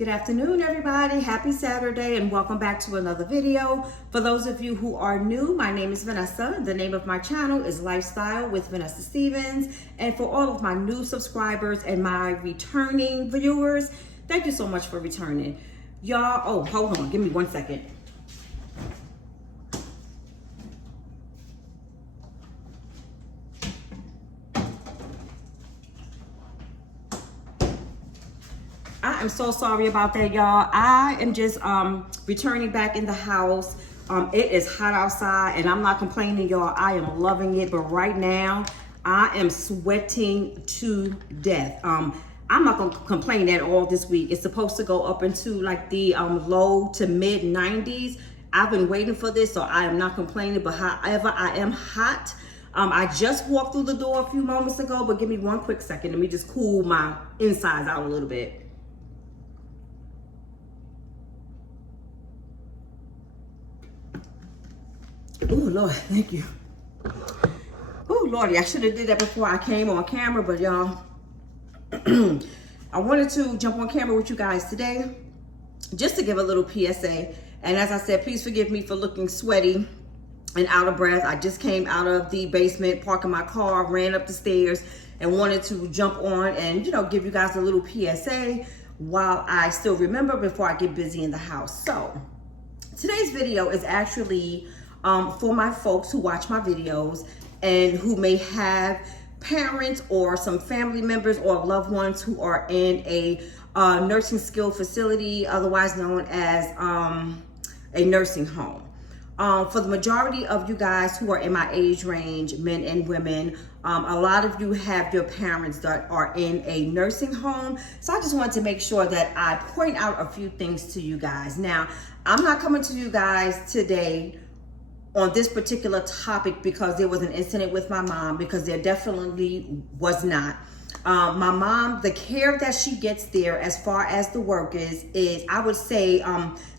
Good afternoon, everybody. Happy Saturday and welcome back to another video. For those of you who are new, my name is Vanessa. The name of my channel is Lifestyle with Vanessa Stevens. And for all of my new subscribers and my returning viewers, thank you so much for returning. Y'all, oh, hold on. Give me 1 second. I am so sorry about that, y'all. I am just returning back in the house. It is hot outside and I'm not complaining, y'all. I am loving it, but right now I am sweating to death. I'm not gonna complain at all this week. It's supposed to go up into like the low to mid 90s. I've been waiting for this, so I am not complaining, but however, I am hot. I just walked through the door a few moments ago, but give me 1 quick second. Let me just cool my insides out a little bit. Oh, Lord, thank you. Oh, Lordy, I should have did that before I came on camera, but y'all, I wanted to jump on camera with you guys today just to give a little PSA. And as I said, please forgive me for looking sweaty and out of breath. I just came out of the basement, parking my car, ran up the stairs, and wanted to jump on and, you know, give you guys a little PSA while I still remember before I get busy in the house. So today's video is actually for my folks who watch my videos and who may have parents or some family members or loved ones who are in a nursing skill facility, otherwise known as a nursing home. For the majority of you guys who are in my age range, men and women, a lot of you have your parents that are in a nursing home. So I just wanted to make sure that I point out a few things to you guys. Now, I'm not coming to you guys today on this particular topic because there was an incident with my mom, because there definitely was not. My mom, the care that she gets there as far as the work is I would say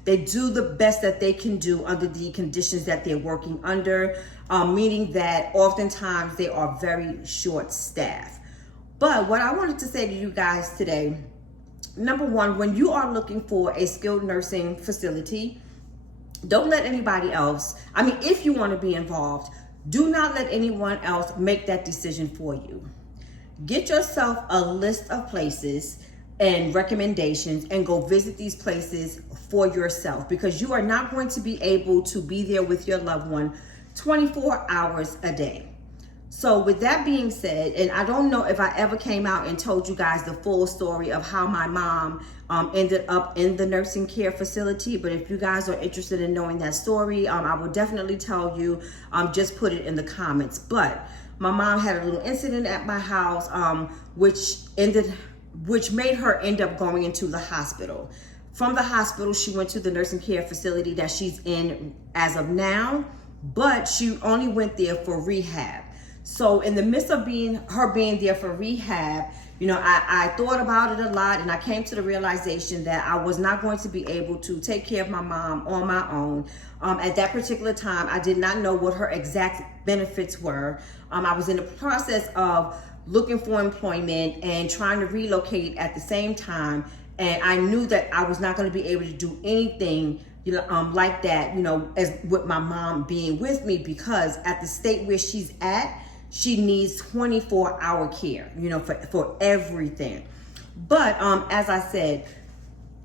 they do the best that they can do under the conditions that they're working under, meaning that oftentimes they are very short staffed. But what I wanted to say to you guys today, number one, when you are looking for a skilled nursing facility, don't let anybody else, I mean, if you want to be involved, do not let anyone else make that decision for you. Get yourself a list of places and recommendations and go visit these places for yourself, because you are not going to be able to be there with your loved one 24 hours a day. So with that being said, and I don't know if I ever came out and told you guys the full story of how my mom ended up in the nursing care facility, but if you guys are interested in knowing that story, I will definitely tell you. Just put it in the comments. But my mom had a little incident at my house, which made her end up going into the hospital. From the hospital, she went to the nursing care facility that she's in as of now, but she only went there for rehab. So in the midst of her being there for rehab, you know, I thought about it a lot, and I came to the realization that I was not going to be able to take care of my mom on my own. At that particular time, I did not know what her exact benefits were. I was in the process of looking for employment and trying to relocate at the same time. And I knew that I was not going to be able to do anything, you know, like that, you know, as with my mom being with me, because at the state where she's at, she needs 24-hour care, you know, for everything. But as I said,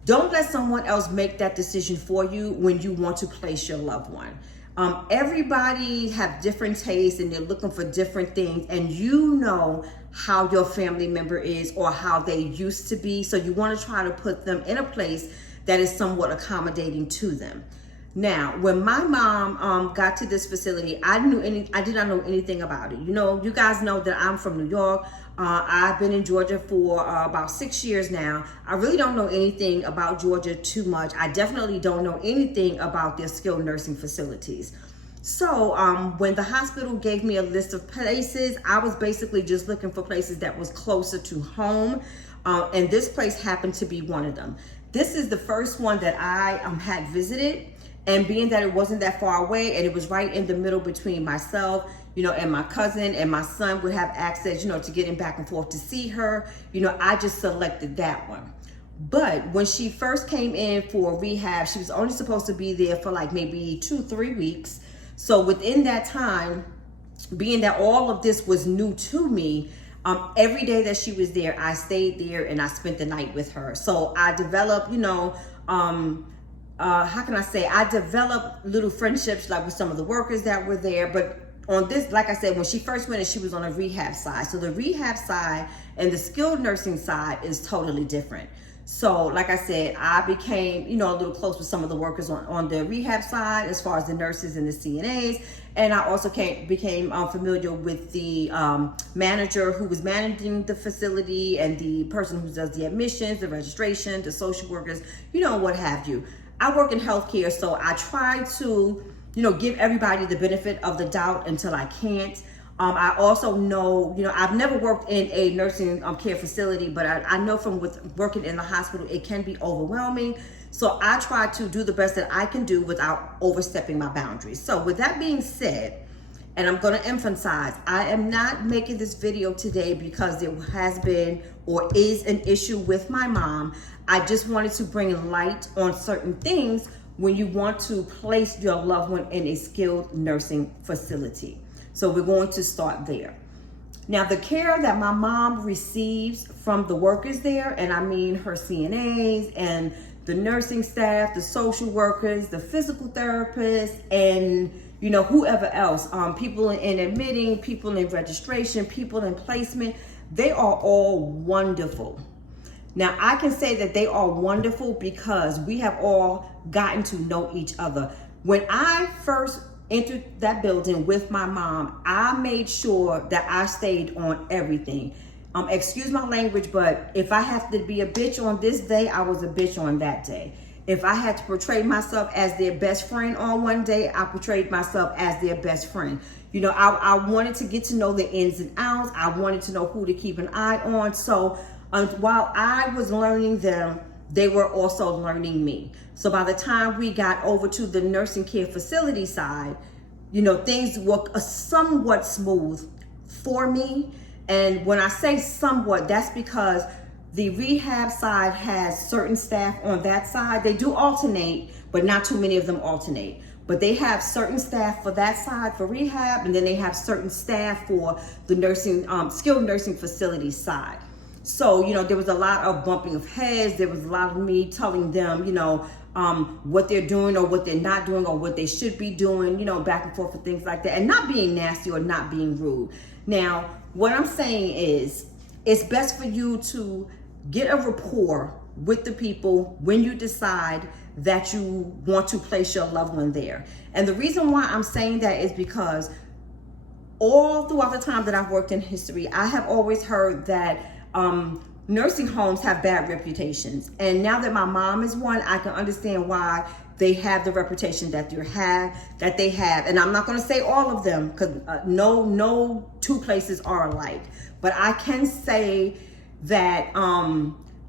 don't let someone else make that decision for you when you want to place your loved one. Everybody have different tastes and they're looking for different things, and you know how your family member is or how they used to be. So you want to try to put them in a place that is somewhat accommodating to them. Now, when my mom got to this facility, I did not know anything about it. You know, you guys know that I'm from New York. I've been in Georgia for about 6 years now. I really don't know anything about Georgia too much. I definitely don't know anything about their skilled nursing facilities. So when the hospital gave me a list of places, I was basically just looking for places that was closer to home. And this place happened to be one of them. This is the first one that I had visited. And being that it wasn't that far away and it was right in the middle between myself, you know, and my cousin and my son would have access, you know, to getting back and forth to see her, you know, I just selected that one. But when she first came in for rehab, she was only supposed to be there for like maybe 2-3 weeks. So within that time, being that all of this was new to me, every day that she was there, I stayed there and I spent the night with her. So I developed, how can I say, I developed little friendships like with some of the workers that were there. But on this, like I said, when she first went in, she was on a rehab side. So the rehab side and the skilled nursing side is totally different. So like I said, I became, a little close with some of the workers on the rehab side, as far as the nurses and the CNAs. And I also became familiar with the manager who was managing the facility, and the person who does the admissions, the registration, the social workers, what have you. I work in healthcare, so I try to, give everybody the benefit of the doubt until I can't. I also know, I've never worked in a nursing care facility, but I know from working in the hospital, it can be overwhelming. So I try to do the best that I can do without overstepping my boundaries. So with that being said, and I'm going to emphasize, I am not making this video today because there has been or is an issue with my mom. I just wanted to bring light on certain things when you want to place your loved one in a skilled nursing facility. So we're going to start there. Now, the care that my mom receives from the workers there, and I mean her CNAs and the nursing staff, the social workers, the physical therapists, and whoever else, people in admitting, people in registration, people in placement, they are all wonderful. Now, I can say that they are wonderful because we have all gotten to know each other. When I first entered that building with my mom, I made sure that I stayed on everything. Excuse my language, but if I have to be a bitch on this day, I was a bitch on that day. If I had to portray myself as their best friend on one day, I portrayed myself as their best friend. I wanted to get to know the ins and outs. I wanted to know who to keep an eye on. So while I was learning them, they were also learning me. So by the time we got over to the nursing care facility side, things were somewhat smooth for me. And when I say somewhat, that's because the rehab side has certain staff on that side. They do alternate, but not too many of them alternate. But they have certain staff for that side for rehab, and then they have certain staff for the nursing, skilled nursing facility side. So, there was a lot of bumping of heads. There was a lot of me telling them, what they're doing or what they're not doing or what they should be doing, back and forth and things like that, and not being nasty or not being rude. Now, what I'm saying is, it's best for you to get a rapport with the people when you decide that you want to place your loved one there. And the reason why I'm saying that is because all throughout the time that I've worked in history, I have always heard that nursing homes have bad reputations. And now that my mom is one, I can understand why they have the reputation that they have. And I'm not going to say all of them, because no two places are alike. But I can say that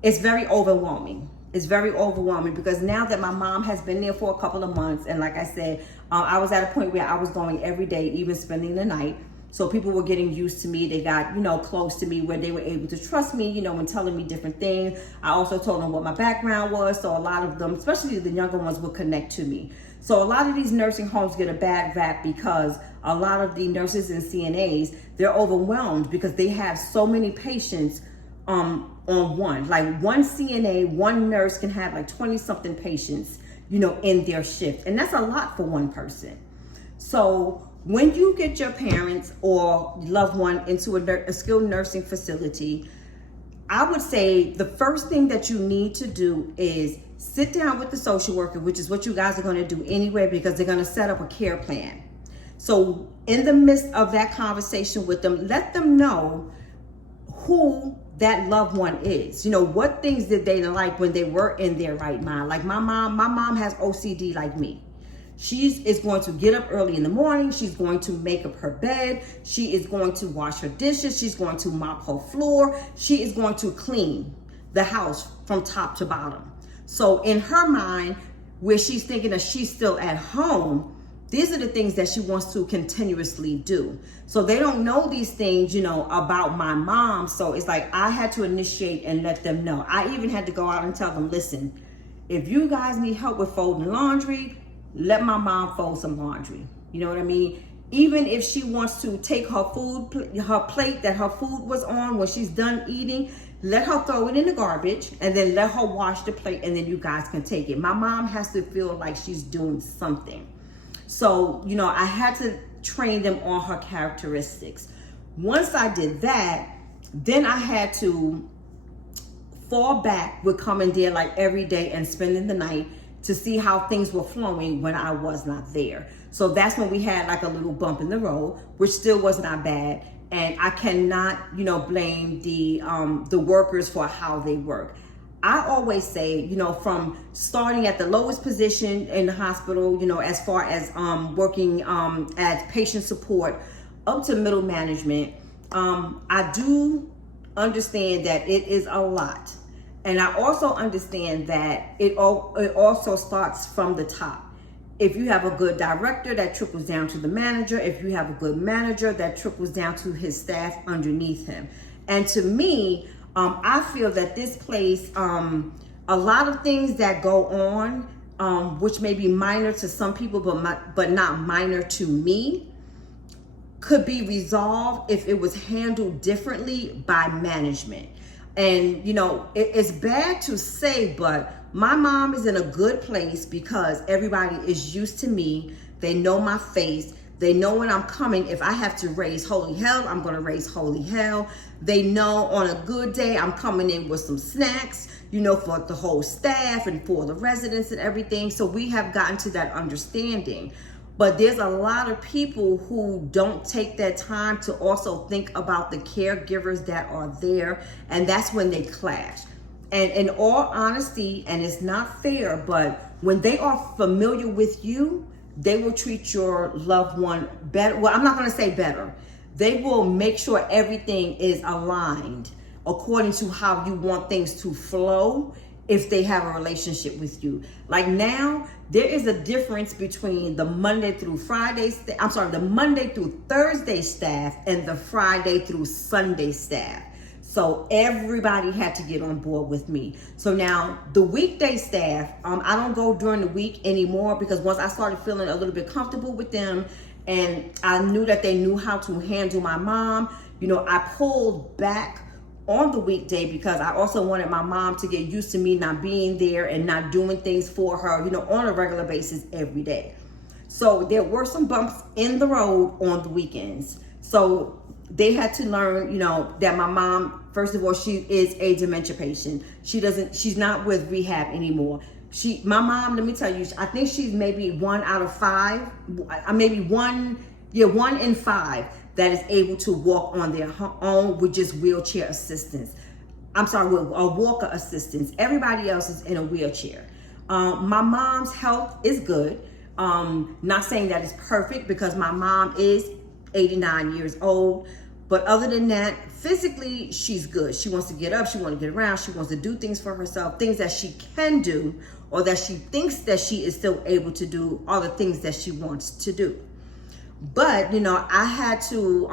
it's very overwhelming. It's very overwhelming because now that my mom has been there for a couple of months, and like I said, I was at a point where I was going every day, even spending the night. So people were getting used to me. They got, close to me where they were able to trust me, when telling me different things. I also told them what my background was. So a lot of them, especially the younger ones, would connect to me. So a lot of these nursing homes get a bad rap because a lot of the nurses and CNAs, they're overwhelmed because they have so many patients on one. Like one CNA, one nurse can have like 20 something patients, in their shift. And that's a lot for one person. So when you get your parents or loved one into a skilled nursing facility, I would say the first thing that you need to do is sit down with the social worker, which is what you guys are going to do anyway, because they're going to set up a care plan. So in the midst of that conversation with them, let them know who that loved one is. What things did they like when they were in their right mind? Like my mom has OCD like me. She is going to get up early in the morning. She's going to make up her bed. She is going to wash her dishes. She's going to mop her floor. She is going to clean the house from top to bottom. So in her mind, where she's thinking that she's still at home, These are the things that she wants to continuously do. So they don't know these things, you know, about my mom. So it's like I had to initiate and let them know. I even had to go out and tell them, listen, if you guys need help with folding laundry, let my mom fold some laundry. You know what I mean? Even if she wants to take her food, her plate that her food was on when she's done eating, let her throw it in the garbage and then let her wash the plate and then you guys can take it. My mom has to feel like she's doing something. So, you know, I had to train them on her characteristics. Once I did that, then I had to fall back with coming there like every day and spending the night to see how things were flowing when I was not there. So that's when we had like a little bump in the road, which still was not bad. And I cannot, you know, blame the workers for how they work. I always say, you know, from starting at the lowest position in the hospital, you know, as far as working as patient support up to middle management, I do understand that it is a lot. And I also understand that it also starts from the top. If you have a good director, that trickles down to the manager. If you have a good manager, that trickles down to his staff underneath him. And to me, I feel that this place, a lot of things that go on, which may be minor to some people, but not minor to me, could be resolved if it was handled differently by management. And, you know, it's bad to say, but my mom is in a good place because everybody is used to me. They know my face. They know when I'm coming. If I have to raise holy hell, I'm going to raise holy hell. They know on a good day, I'm coming in with some snacks, you know, for the whole staff and for the residents and everything. So we have gotten to that understanding. But there's a lot of people who don't take that time to also think about the caregivers that are there. And that's when they clash. And in all honesty, and it's not fair, but when they are familiar with you, they will treat your loved one better. Well, I'm not going to say better. They will make sure everything is aligned according to how you want things to flow if they have a relationship with you. Like now, there is a difference between the Monday through the Monday through Thursday staff and the Friday through Sunday staff. So everybody had to get on board with me. So now the weekday staff, I don't go during the week anymore because once I started feeling a little bit comfortable with them and I knew that they knew how to handle my mom, you know, I pulled back on the weekday because I also wanted my mom to get used to me not being there and not doing things for her, you know, on a regular basis every day. So there were some bumps in the road on the weekends. So they had to learn, you know, that my mom, first of all, she is a dementia patient. She's not with rehab anymore. My mom, let me tell you, I think she's maybe 1 out of 5, maybe 1 in 5 that is able to walk on their own with just wheelchair assistance. With a walker assistance. Everybody else is in a wheelchair. My mom's health is good. Not saying that it's perfect because my mom is 89 years old. But other than that, physically, she's good. She wants to get up. She wants to get around. She wants to do things for herself. Things that she can do or that she thinks that she is still able to do are the things that she wants to do. But, you know, I had to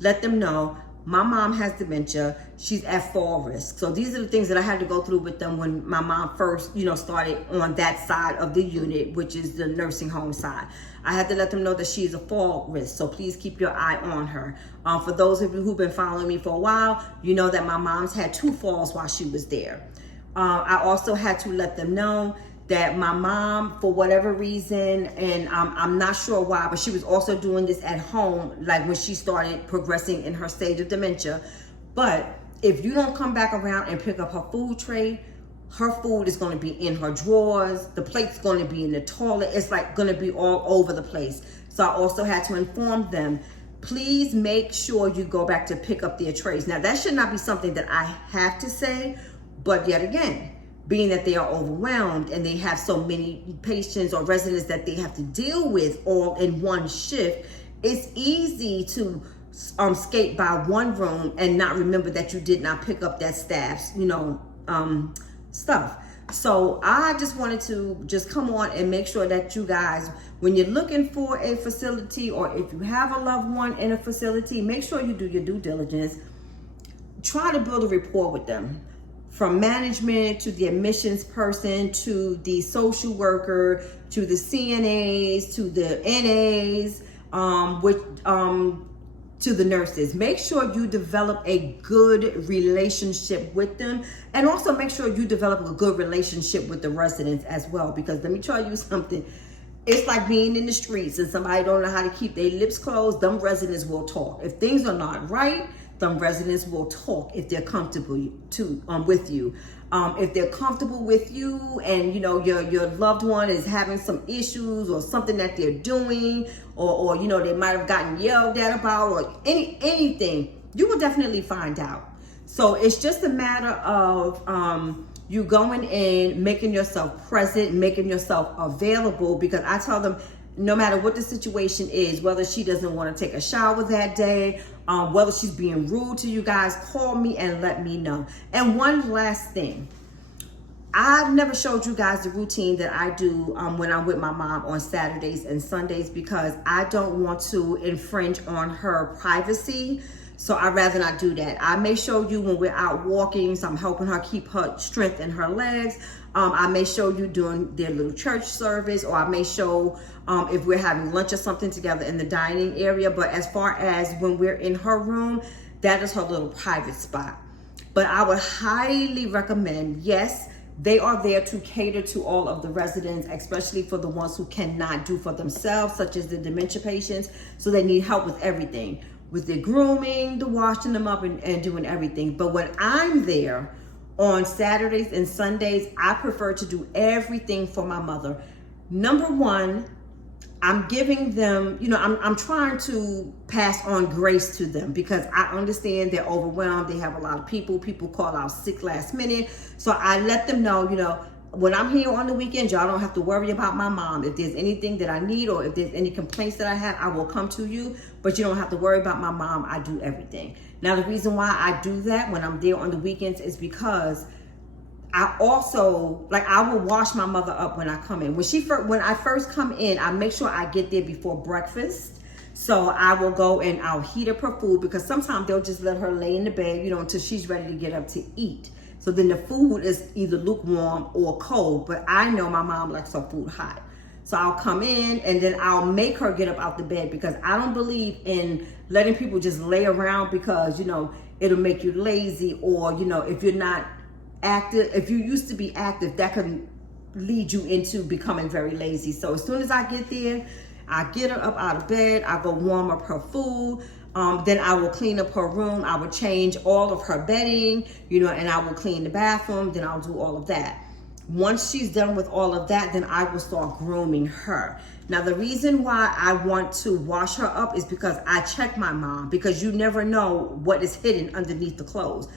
let them know my mom has dementia. She's at fall risk. So these are the things that I had to go through with them when my mom first, you know, started on that side of the unit, which is the nursing home side. I had to let them know that she's a fall risk. So please keep your eye on her. For those of you who've been following me for a while, you know that my mom's had 2 falls while she was there. I also had to let them know that my mom, for whatever reason, and I'm not sure why, but she was also doing this at home, like when she started progressing in her stage of dementia. But if you don't come back around and pick up her food tray, her food is going to be in her drawers. The plate's going to be in the toilet. It's like going to be all over the place. So I also had to inform them, please make sure you go back to pick up their trays. Now, that should not be something that I have to say, but yet again, being that they are overwhelmed and they have so many patients or residents that they have to deal with all in one shift, it's easy to skate by one room and not remember that you did not pick up that staff's, you know, stuff. So I just wanted to just come on and make sure that you guys, when you're looking for a facility, or if you have a loved one in a facility, make sure you do your due diligence. Try to build a rapport with them, from management to the admissions person to the social worker to the CNAs to the NAs, to the nurses. Make sure you develop a good relationship with them, and also make sure you develop a good relationship with the residents as well, because let me tell you something, it's like being in the streets and somebody don't know how to keep their lips closed. Them residents will talk. If things are not right, them residents will talk if they're comfortable with you. If they're comfortable with you, and you know your loved one is having some issues or something that they're doing, or you know they might have gotten yelled at about, or anything, you will definitely find out. So it's just a matter of you going in, making yourself present, making yourself available, because I tell them, no matter what the situation is, whether she doesn't want to take a shower that day, whether she's being rude to you guys, call me and let me know. And one last thing, I've never showed you guys the routine that I do when I'm with my mom on Saturdays and Sundays, because I don't want to infringe on her privacy. So I'd rather not do that. I may show you when we're out walking, so I'm helping her keep her strength in her legs. I may show you during their little church service, or I may show if we're having lunch or something together in the dining area. But as far as when we're in her room, that is her little private spot. But I would highly recommend, yes, they are there to cater to all of the residents, especially for the ones who cannot do for themselves, such as the dementia patients. So they need help with everything, with the grooming, the washing them up, and doing everything. But when I'm there on Saturdays and Sundays, I prefer to do everything for my mother. Number one, I'm giving them, you know, I'm trying to pass on grace to them, because I understand they're overwhelmed. They have a lot of people call out sick last minute. So I let them know, you know, when I'm here on the weekends, y'all don't have to worry about my mom. If there's anything that I need, or if there's any complaints that I have, I will come to you, but you don't have to worry about my mom. I do everything. Now, the reason why I do that when I'm there on the weekends is because I also, like, I will wash my mother up when I come in. When I first come in, I make sure I get there before breakfast. So I will go and I'll heat up her food, because sometimes they'll just let her lay in the bed, you know, until she's ready to get up to eat. So then the food is either lukewarm or cold, but I know my mom likes her food hot. So I'll come in and then I'll make her get up out the bed, because I don't believe in letting people just lay around, because, you know, it'll make you lazy, or, you know, if you're not active, if you used to be active, that can lead you into becoming very lazy. So as soon as I get there, I get her up out of bed, I go warm up her food, then I will clean up her room, I will change all of her bedding, you know, and I will clean the bathroom, then I'll do all of that. Once she's done with all of that, then I will start grooming her. Now, the reason why I want to wash her up is because I check my mom, because you never know what is hidden underneath the clothes.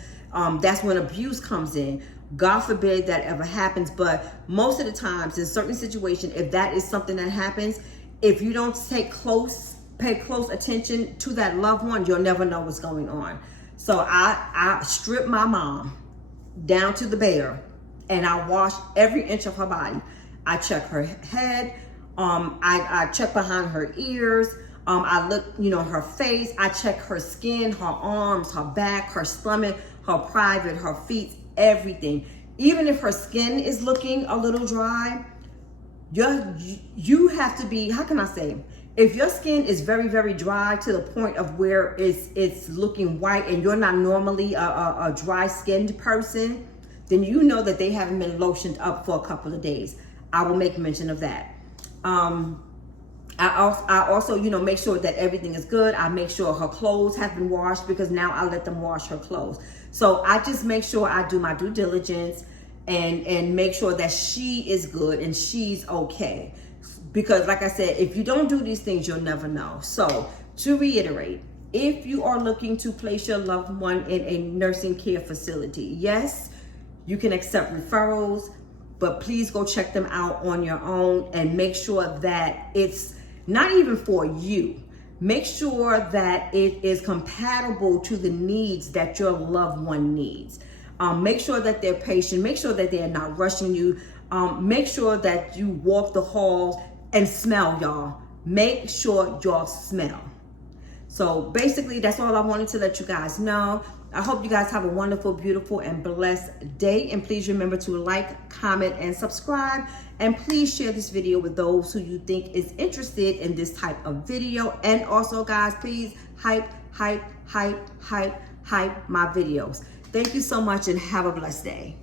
That's when abuse comes in. God forbid that ever happens, but most of the times in certain situations, if that is something that happens, if you don't pay close attention to that loved one, you'll never know what's going on. So I strip my mom down to the bare, and I wash every inch of her body. I check her head, I check behind her ears, I look, you know, her face, I check her skin, her arms, her back, her stomach, her private, her feet, everything. Even if her skin is looking a little dry, you have to be, how can I say, if your skin is very, very dry to the point of where it's looking white, and you're not normally a dry skinned person, then you know that they haven't been lotioned up for a couple of days. I will make mention of that. I also, you know, make sure that everything is good. I make sure her clothes have been washed, because now I let them wash her clothes. So I just make sure I do my due diligence and make sure that she is good and she's okay. Because like I said, if you don't do these things, you'll never know. So to reiterate, if you are looking to place your loved one in a nursing care facility, yes, you can accept referrals, but please go check them out on your own and make sure that it's not even for you. Make sure that it is compatible to the needs that your loved one needs. Make sure that they're patient. Make sure that they're not rushing you. Make sure that you walk the halls and smell, y'all. Make sure y'all smell. So basically, that's all I wanted to let you guys know. I hope you guys have a wonderful, beautiful, and blessed day. And please remember to like, comment, and subscribe. And please share this video with those who you think is interested in this type of video. And also, guys, please hype my videos. Thank you so much and have a blessed day.